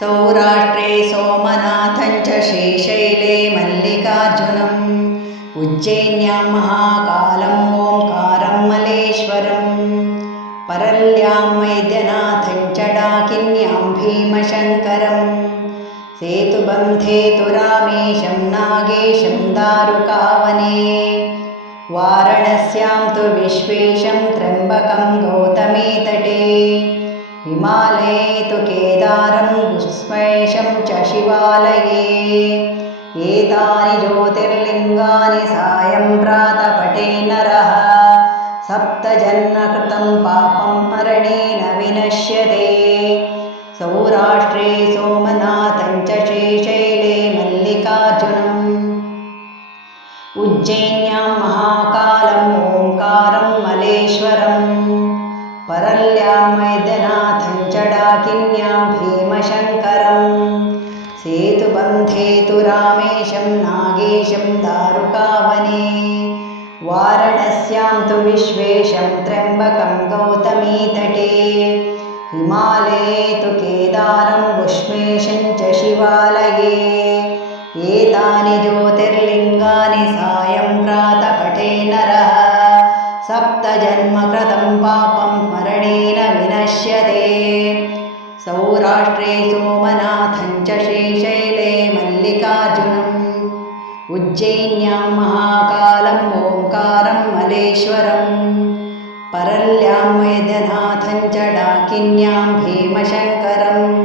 सौराष्ट्रे सोमनाथं च श्रीशैले मल्लिकार्जुनम् उज्जैन्यां महाकालं ओङ्कारं मलेश्वरम् परल्यां वैद्यनाथं च डाकिन्यां भीमशङ्करम् सेतुबन्धे तु रामेशं नागेशं दारुकावने वारणस्यां तु विश्वेशं त्र्यम्बकं गौतमे तटे हिमालये तु केदारं विस्मेशं च शिवालये। एतानि ज्योतिर्लिङ्गानि सायं प्रातपटे नरः। सप्तजन्मकृतं पापं मरणेन विनश्यते। सौराष्ट्रे सोमनाथं च श्रीशैले मल्लिकार्जुनम् उज्जैन्यां महाकालम् ओङ्कारं मलेश्वरम् परल्यां वैद्यनाथं च डाकिन्यां भीमशङ्करम्। सेतुबन्धे तु रामेशं नागेशं दारुकावने। वारणस्यां तु विश्वेशं त्र्यम्बकं गौतमीतटे। हिमालये तु केदारं उष्मेशं च शिवालये। एतानि ज्योतिर्लिङ्गानि सायं प्रातपटे नरः। सप्तजन्मकृतं पापं विनश्यते। सौराष्ट्रे सोमनाथं च श्रीशैले मल्लिकार्जुनम् उज्जैन्यां महाकालम् ओङ्कारं मलेश्वरम् परल्यां वैद्यनाथं च डाकिन्यां भीमशङ्करम्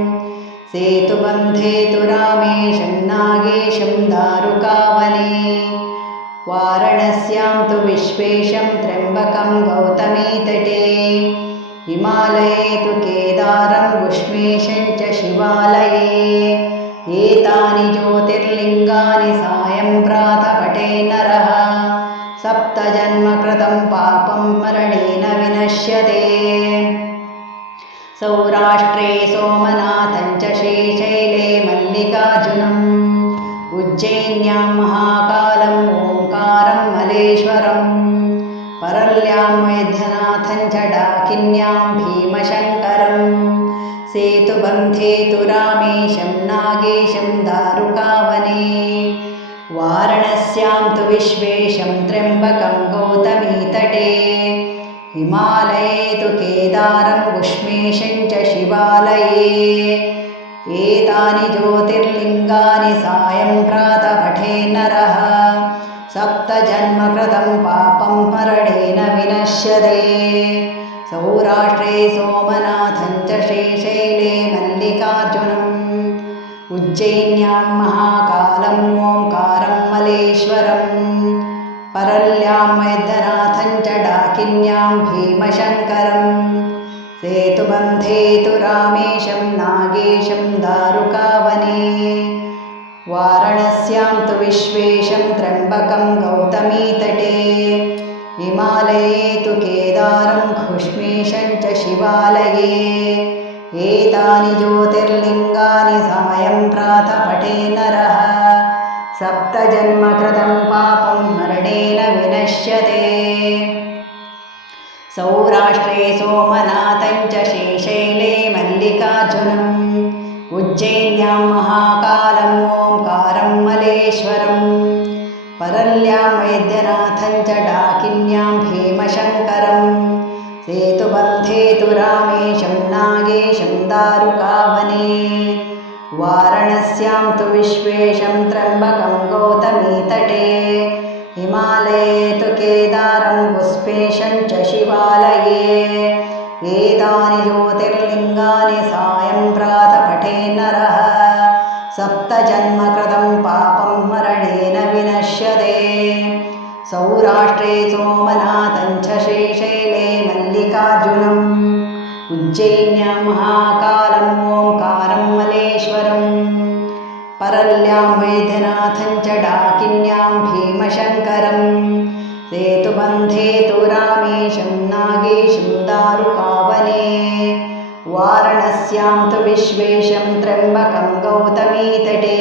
सेतुबन्धे तु रामेशं नागेशं दारुकावने वारणस्यां तु विश्वेशं त्र्यम्बकं गौतमीतटे हिमालये तु केदारं उष्मेशं च शिवालये। एतानि ज्योतिर्लिङ्गानि सायं प्रातपटे नरः। सप्तजन्मकृतं पापं मरणेन विनश्यते। सौराष्ट्रे सोमनाथं च श्रीशैले मल्लिकार्जुनम् उज्जैन्यां महाकालम् ओङ्कारं मलेश्वरम्। परल्यां वैद्यनाथं च डाकिन्यां भीमशङ्करम् सेतुबन्धे तु रामेशं नागेशं दारुकावने वारणस्यां तु विश्वेशं त्र्यम्बकं गौतमीतटे। हिमालये तु केदारम् उष्मेशं च शिवालये। एतानि ज्योतिर्लिङ्गानि सायं प्रातपठे नरः। सप्तजन्मकृतं पापं मरणेन विनश्यते सौराष्ट्रे सोमनाथं च श्रीशैले मल्लिकार्जुनम् उज्जैन्यां महाकालम् ओङ्कारं मलेश्वरम् परल्यां वैद्यनाथं च डाकिन्यां भीमशङ्करम् सेतुबन्धे तु रामेशं नागेशं दारुकावने। वारणस्यां तु विश्वेशं त्र्यम्बकं गौतमीतटे हिमालये तु केदारं घुष्मेशं च शिवालये। एतानि ज्योतिर्लिङ्गानि सायं प्रातपटे नरः। सप्तजन्मकृतं पापं मरणेन विनश्यते। सौराष्ट्रे सोमनाथं च श्रीशैले मल्लिकार्जुनम् उज्जैन्यां महाकालम् ओङ्कारं मलेश्वरम्। परल्यां वैद्यनाथं च डाकिन्यां भीमशङ्करम् सेतुबन्धे तु रामेशं नागेशं दारुकावने। वारणस्यां तु विश्वेशं त्र्यम्बकं गौतमीतटे हिमालये तु केदारं पुष्पेशं च शिवालये। एतानि ज्योतिर्लिङ्गानि सायं प्रातपठे नरः। सप्तजन्मकृतं पापं मरणेन विनश्यते सौराष्ट्रे सोमनाथं च श्रीशैले मल्लिकार्जुनम् उज्जैन्यां महाकालम् ओङ्कारं मलेश्वरम् परल्यां वैद्यनाथं च डाकिन्यां भीमशङ्करम् सेतुबन्धे तु रामेशं नागेशं दारुकावने वारणस्यां तु विश्वेशं त्र्यम्बकं गौतमीतटे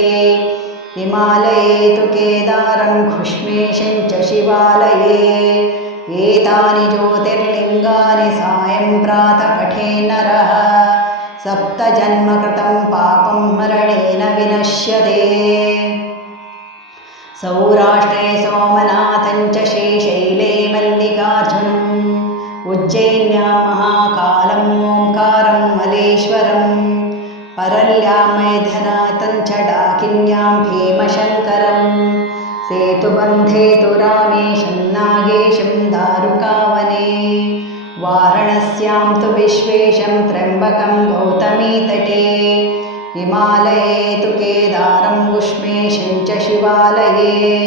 हिमालये तु केदारं घुष्मेशं च शिवालये। एतानि ज्योतिर्लिङ्गानि सायं प्रातपठे नरः। सप्तजन्मकृतं पापं मरणेन विनश्यते। सौराष्ट्रे सोमनाथं च श्रीशैले मल्लिकार्जुनम् उज्जैन्यां महाकालम् ओङ्कारं मलेश्वरम् परल्यां मैथनाथं च डाकिन्यां भीमशङ्करम् सेतुबन्धे तु रामेशं नागेशं दारुकावने। वारणस्यां तु विश्वेशं त्र्यम्बकं गौतमीतटे। हिमालये तु केदारं उष्मेशं च शिवालये।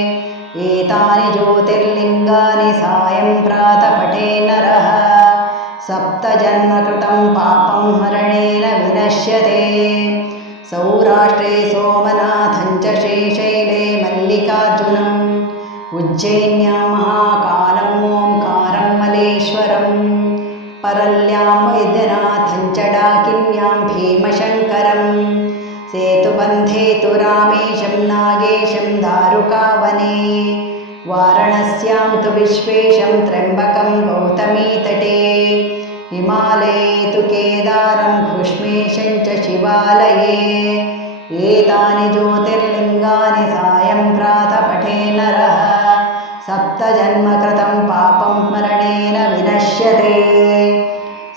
एतानि ज्योतिर्लिङ्गानि सायं प्रातपटे नरः सप्तजन्मकृतं पापं मरणेन विनश्यते। सौराष्ट्रे सोमनाथं च श्रीशैले मल्लिकार्जुनम् उज्जैन्यां महाकालम् ओङ्कारं मलेश्वरम् परल्यां वैद्यनाथं च डाकिन्यां भीमशङ्करम् सेतुबन्धे तु रामेशं नागेशं दारुकावने वारणस्यां तु विश्वेशं त्र्यम्बकं गौतमीतटे। हिमालये तु केदारं घुष्मेशं च शिवालये। एतानि ज्योतिर्लिङ्गानि सायं प्रातपठे नरः। सप्तजन्मकृतं पापं मरणेन विनश्यते।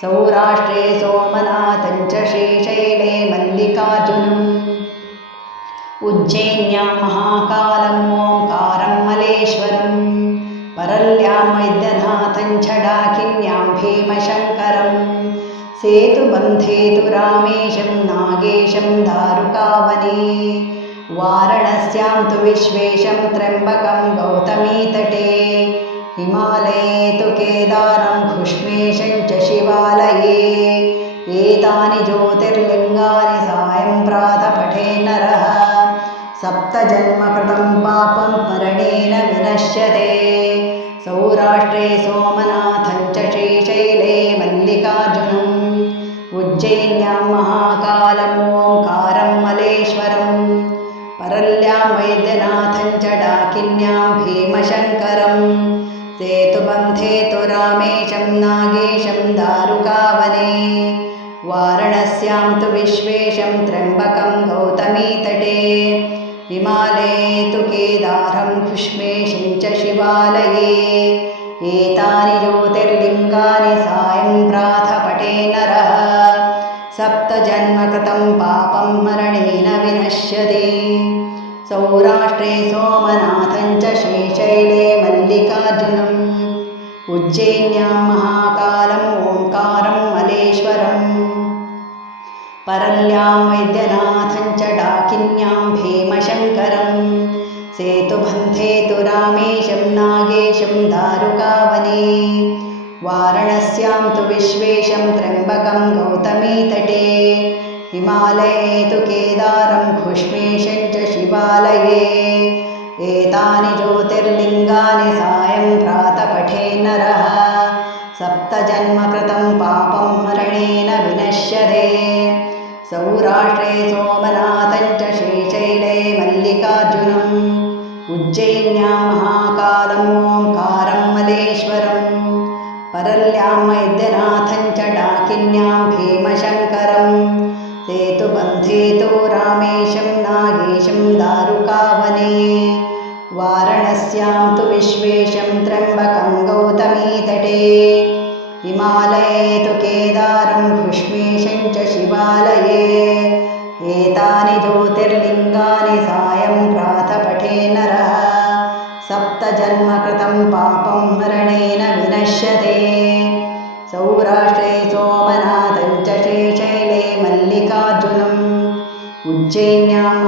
सौराष्ट्रे सोमनाथं च श्रीशैले मल्लिकार्जुनम् उज्जैन्यां महाकालम् ओङ्कारं परल्यां वैद्यनाथं च डाकिन्यां भीमशङ्करम्। सेतुबन्धे तु रामेशं नागेशं दारुकावने वारणस्यां तु विश्वेशं त्र्यम्बकं गौतमीतटे। हिमालये तु केदारं घुष्मेशं च शिवालये। एतानि ज्योतिर्लिङ्गानि सायं प्रातपठे नरः सप्तजन्मकृतं पापं मरणेन विनश्यते। सौराष्ट्रे सोमनाथं च श्रीशैले मल्लिकार्जुनम् उज्जैन्यां महाकालम् ओङ्कारं मलेश्वरम् परल्यां वैद्यनाथं च डाकिन्यां तु रामेशं नागेशं दारुकावने। वारणस्यां तु विश्वेशं त्र्यम्बकं गौतमीतटे हिमालये तु केदारं घुष्मेशं च शिवालये। एतानि ज्योतिर्लिङ्गानि सायं प्रातपटे नरः। सप्तजन्मकृतं पापं मरणेन विनश्यते। सौराष्ट्रे सोमनाथं च श्रीशैले मल्लिकार्जुनम् उज्जैन्यां महाकालम् ओङ्कारं मलेश्वरम्। परल्यां वैद्यनाथं च डाकिन्यां भीमशङ्करम्। सेतुबन्धे तु रामेशं नागेशं दारुकावने। वारणस्यां तु विश्वेशं त्र्यम्बकं गौतमीतटे हिमालये तु केदारं घुष्मेशं च शिवालये। एतानि ज्योतिर्लिङ्गानि सायं प्रातपठे नरः। सप्तजन्मकृतं पापं मरणेन विनश्यते सौराष्ट्रे सोमनाथं च श्रीशैले मल्लिकार्जुनम् उज्जैन्यां महाकालम् ओङ्कारं मलेश्वरम् परल्यां वैद्यनाथं च डाकिन्यां भीमशङ्करम् सेतुबन्धे तु रामेशं नागेशं दारुकावने वारणस्यां तु विश्वेशं त्र्यम्बकं गौतमीतटे हिमालये तु केदारं घुष्मेशं च शिवालये। एतानि ज्योतिर्लिङ्गानि सायं प्रातपठे नरः। सप्तजन्मकृतं पापं मरणेन विनश्यते। सौराष्ट्रे सोमनाथं च श्रीशैले मल्लिकार्जुनम् उज्जैन्यां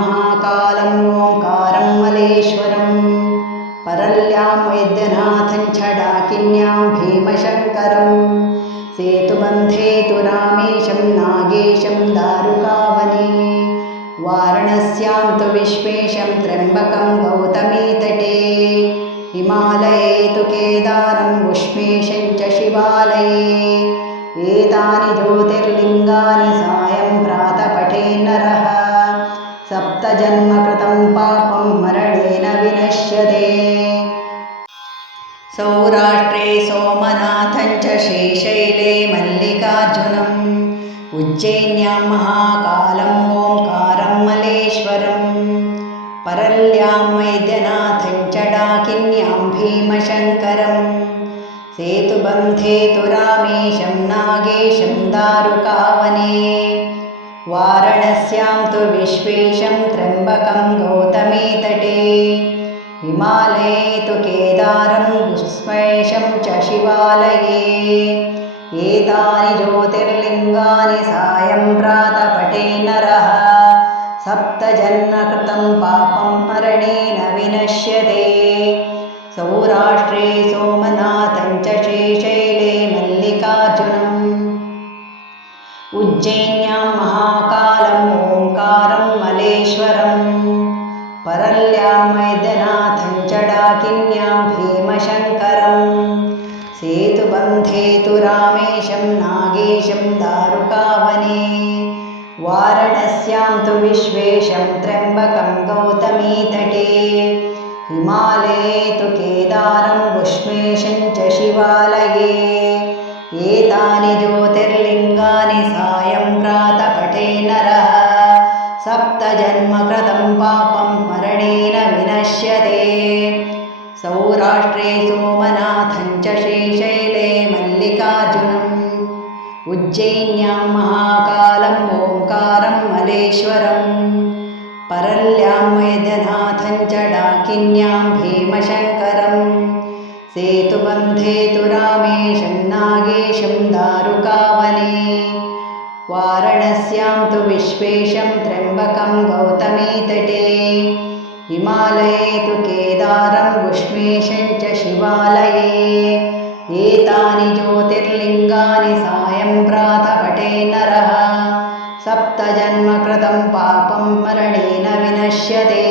वारणस्यां तु विश्वेशं त्र्यम्बकं गौतमीतटे। हिमालये तु केदारम् उष्मेशं च शिवालये। एतानि ज्योतिर्लिङ्गानि सायं प्रातपठे नरः। सप्तजन्मकृतं पापं मरणेन विनश्यते। सौराष्ट्रे सोमनाथं च श्रीशैले मल्लिकार्जुनम् उज्जैन्यां महाकालं परल्यां वैद्यनाथं च डाकिन्यां भीमशङ्करं। सेतुबन्धे तु रामेशं नागेशं दारुकावने। वारणस्यां तु विश्वेशं त्र्यम्बकं गौतमे तटे। हिमालये तु केदारं विस्मेशं च शिवालये। एतानि ज्योतिर्लिङ्गानि सायं प्रातपटे नरः सप्तजन्मकृतं पापं मरणेन विनश्यते। सौराष्ट्रे सोमनाथं च श्रीशैले मल्लिकार्जुनम् उज्जैन्यां महाकालम् ओङ्कारं मलेश्वरम् परल्यां वैद्यनाथं च डाकिन्यां भीमशङ्करम् सेतुबन्धे तु रामेशं नागेशं दारुकावने वारणस्यां तु विश्वेशं त्र्यम्बकं गौतमीतटे। हिमालये तु केदारं उष्मेशं च शिवालये। एतानि ज्योतिर्लिङ्गानि सायं प्रातपटे नरः। सप्तजन्मकृतं पापं मरणेन विनश्यते। सौराष्ट्रे सोमनाथं च श्रीशैले मल्लिकार्जुनम् उज्जैन्यां महाकालं ओङ्कारं मलेश्वरं परल्यां वैद्यनाथं च डाकिन्यां भीमशङ्करं। सेतुबन्धे तु रामेशं नागेशं दारुकावने वारणस्यां तु विश्वेशं त्र्यम्बकं गौतमीतटे हिमालये तु केदारं उष्मेशं च शिवालये। एतानि ज्योतिर्लिङ्गानि सायं प्रातपटे नरः सप्तजन्मकृतं पापं मरणेन विनश्यते।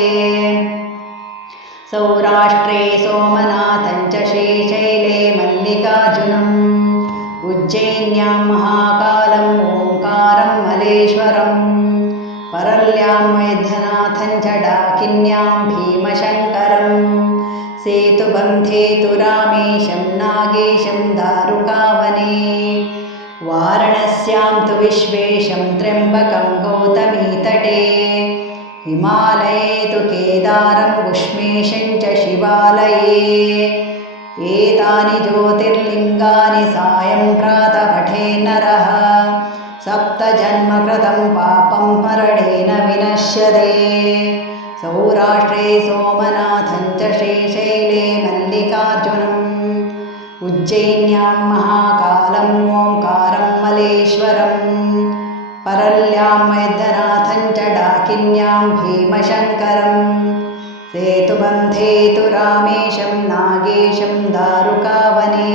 सौराष्ट्रे सोमनाथं च श्रीशैले मल्लिकार्जुनम् उज्जैन्यां महाकालम् ओङ्कारं मलेश्वरम् परल्यां वैद्यनाथं च डाकिन्यां भीमशङ्करं सेतुबन्धे तु रामेशं नागेशं दारुकावने वारणस्यां तु विश्वेशं त्र्यम्बकं गौतमीतटे। हिमालये तु केदारम् उष्मेशं च शिवालये। एतानि ज्योतिर्लिङ्गानि सायं प्रातपठे नरः। सप्तजन्मकृतं पापं मरणेन विनश्यते। सौराष्ट्रे सोमनाथं च श्रीशैले मल्लिकार्जुनम् उज्जैन्यां महाकालम् ओङ्कारं मलेश्वरम् वैद्यनाथं च डाकिन्यां भीमशङ्करम्। सेतुबन्धे तु रामेशं नागेशं दारुकावने।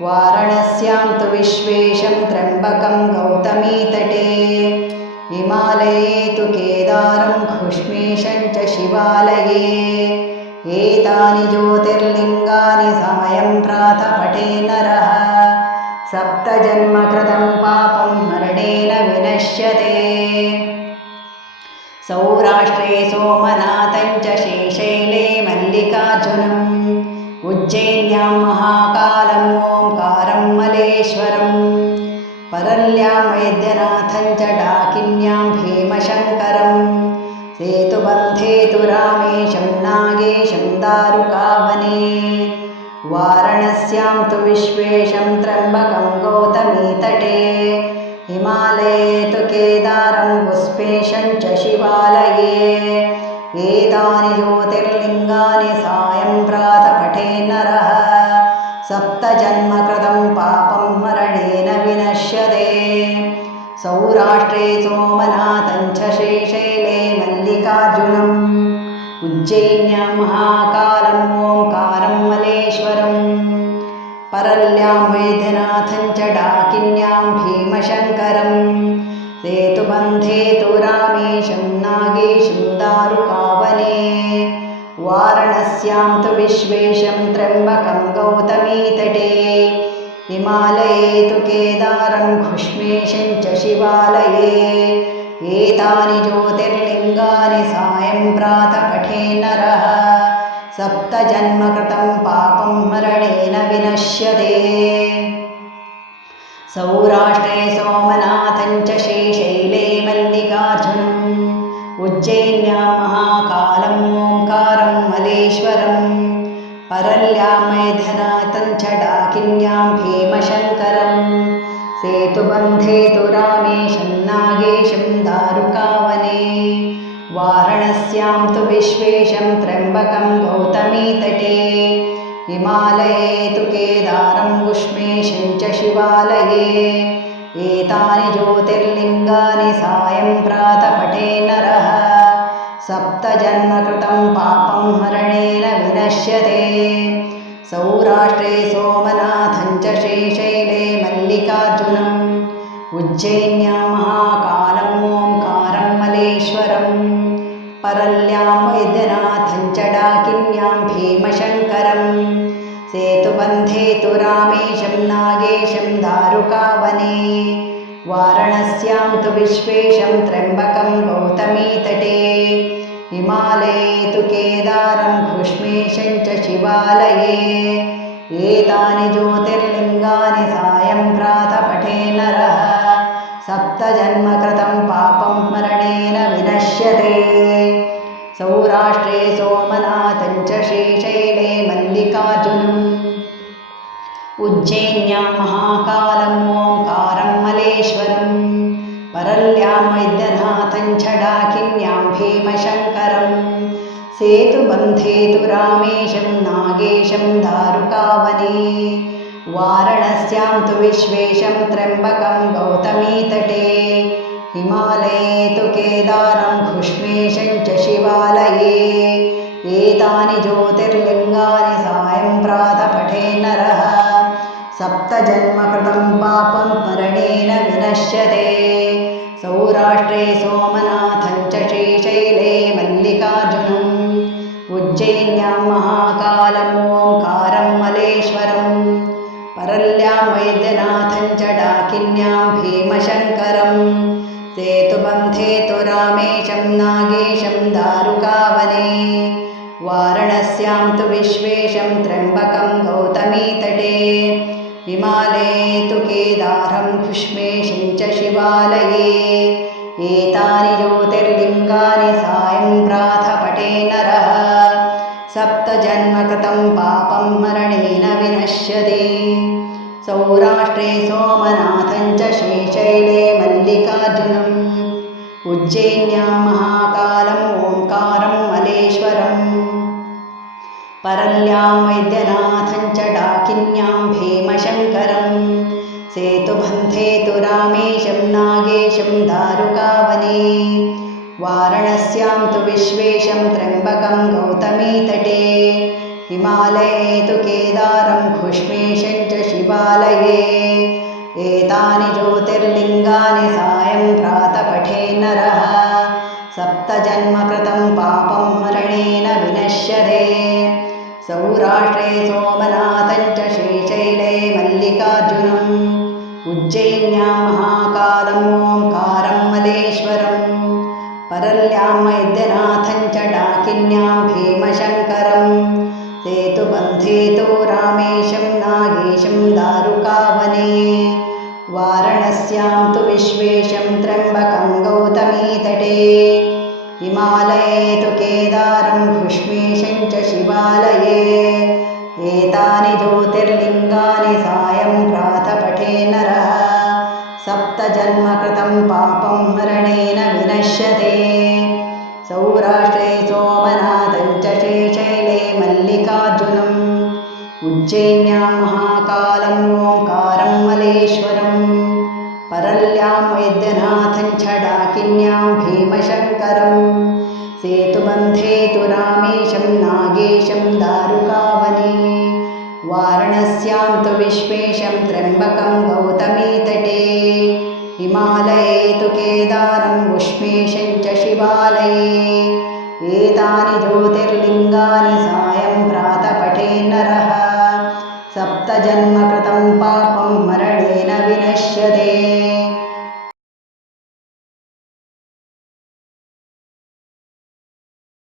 वारणस्यां तु विश्वेशं त्र्यम्बकं गौतमीतटे हिमालये तु केदारं घुष्मेशं च शिवालये। एतानि ज्योतिर्लिङ्गानि सायं प्रातपटे नरः सप्तजन्मकृतं पापं मरणेन विनश्यते। सौराष्ट्रे सोमनाथं च श्रीशैले मल्लिकार्जुनम् उज्जैन्यां महाकालम् ओङ्कारं मलेश्वरम् परल्यां वैद्यनाथं च डाकिन्यां भीमशङ्करं रामेशं नागेशं दारुकावने वारणस्यां तु विश्वेशं त्र्यम्बकं गौतमीतटे। हिमालये तु केदारं पुष्पेशं च शिवालये। एतानि ज्योतिर्लिङ्गानि सायं प्रातपठे नरः। सप्तजन्मकृतं पापं मरणेन विनश्यते। सौराष्ट्रे सोमनाथं च श्रीशैले मल्लिकार्जुनम् उज्जैन्यां महाकालम् ओङ्कारं परल्यां वैद्यनाथं च डाकिन्यां भीमशङ्करं सेतुबन्धे तु रामेशं नागेशं दारुकावने। वारणस्यां तु विश्वेशं त्र्यम्बकं गौतमीतटे। हिमालये तु केदारं घुष्मेशं च शिवालये। एतानि ज्योतिर्लिङ्गानि सायं प्रातपठे नरः सप्तजन्मकृतं पापं मरणेन विनश्यते। सौराष्ट्रे सोमनाथं च श्रीशैले मल्लिकार्जुनम् उज्जैन्यां महाकालं ओङ्कारं मलेश्वरम् परल्यां मैथनाथं च डाकिन्यां भीमशङ्करम् सेतुबन्धे तु रामेशं नागेशं दारुकावने वारणस्यां तु विश्वेशं त्र्यम्बकं गौतमीतटे। हिमालये तु केदारं उष्मेशं च शिवालये। एतानि ज्योतिर्लिङ्गानि सायं प्रातपठे नरः। सप्तजन्मकृतं पापं हरणेन विनश्यते। सौराष्ट्रे सोमनाथं च श्रीशैले मल्लिकार्जुनम् उज्जैन्यां महाकालं ओङ्कारं मलेश्वरं परल्यां वैद्यनाथं च डाकिन्यां भीमशङ्करं सेतुबन्धे तु रामेशं नागेशं दारुकावने। वारणस्यां तु विश्वेशं त्र्यम्बकं गौतमीतटे। हिमालये तु केदारं घुष्मेशं च शिवालये। एतानि ज्योतिर्लिङ्गानि सायं प्रातपठे नरः। सप्तजन्मकृतं पापं स्मरणेन विनश्यते सौराष्ट्रे सोमनाथं च श्रीशैले मल्लिकार्जुनम् उज्जैन्यां महाकालं ओङ्कारं मलेश्वरम् परल्यां वैद्यनाथं च डाकिन्यां भीमशङ्करम् सेतुबन्धे तु रामेशं नागेशं दारुकावने वारणस्यां तु विश्वेशं त्र्यम्बकं गौतमीतटे हिमालये तु केदारं घुष्मेशं च शिवालये। एतानि ज्योतिर्लिङ्गानि सायं प्रातपठे नरः। सप्तजन्मकृतं पापं स्मरणेन विनश्यते। सौराष्ट्रे सोमनाथं च श्रीशैले मल्लिकार्जुनम् उज्जैन्यां महाकालं ओङ्कारं मलेश्वरम् परल्यां वैद्यनाथं च डाकिन्यां भीमशङ्करं सेतुबन्धे तु रामेशं नागेशं दारुकावने। वारणस्यां तु विश्वेशं त्र्यम्बकं गौतमीतटे। हिमालये तु केदारं घुष्मेशं च शिवालये। एतानि ज्योतिर्लिङ्गानि सायं प्रातपटे नरः। सप्तजन्मकृतं पापं मरणेन विनश्यते सौराष्ट्रे सोमनाथं च श्रीशैले मल्लिकार्जुनम् उज्जैन्यां महाकालम् ओङ्कारं मलेश्वरम् परल्यां वैद्यनाथं च डाकिन्यां भीमशङ्करम् सेतुबन्धे तु रामेशं नागेशं दारुकावने वारणस्यां तु विश्वेशं त्र्यम्बकं गौतमीतटे हिमालये तु केदारं घुष्मेशं च शिवालये। एतानि ज्योतिर्लिङ्गानि सायं प्रातपठे नरः। सप्तजन्मकृतं पापं मरणेन विनश्यते। सौराष्ट्रे सोमनाथं च श्रीशैले मल्लिकार्जुनम् उज्जैन्यां महाकालं ओङ्कारं मलेश्वरम्। परल्यां वैद्यनाथं च डाकिन्यां भीमशङ्करम् तु रामेशं नागेशं दारुकावने। वारणस्यां तु विश्वेशं त्र्यम्बकं गौतमीतटे। हिमालये तु केदारं घुष्मेशं च शिवालये। एतानि ज्योतिर्लिङ्गानि सायं प्रातपठे नरः। सप्तजन्मकृतं पापं मरणेन विनश्यते। सौराष्ट्रे उज्जैन्यां महाकालं ओङ्कारं मलेश्वरम्। परल्यां वैद्यनाथं च डाकिन्यां भीमशङ्करम्। सेतुबन्धे तु रामेशं नागेशं दारुकावने। वारणस्यां तु विश्वेशं त्र्यम्बकं गौतमीतटे। हिमालये तु केदारम् उष्मेशं च शिवालये। एतानि ज्योतिर्लिङ्गानि सायं नरः सप्तजन्मकृतं पापं मरणेन विनश्यते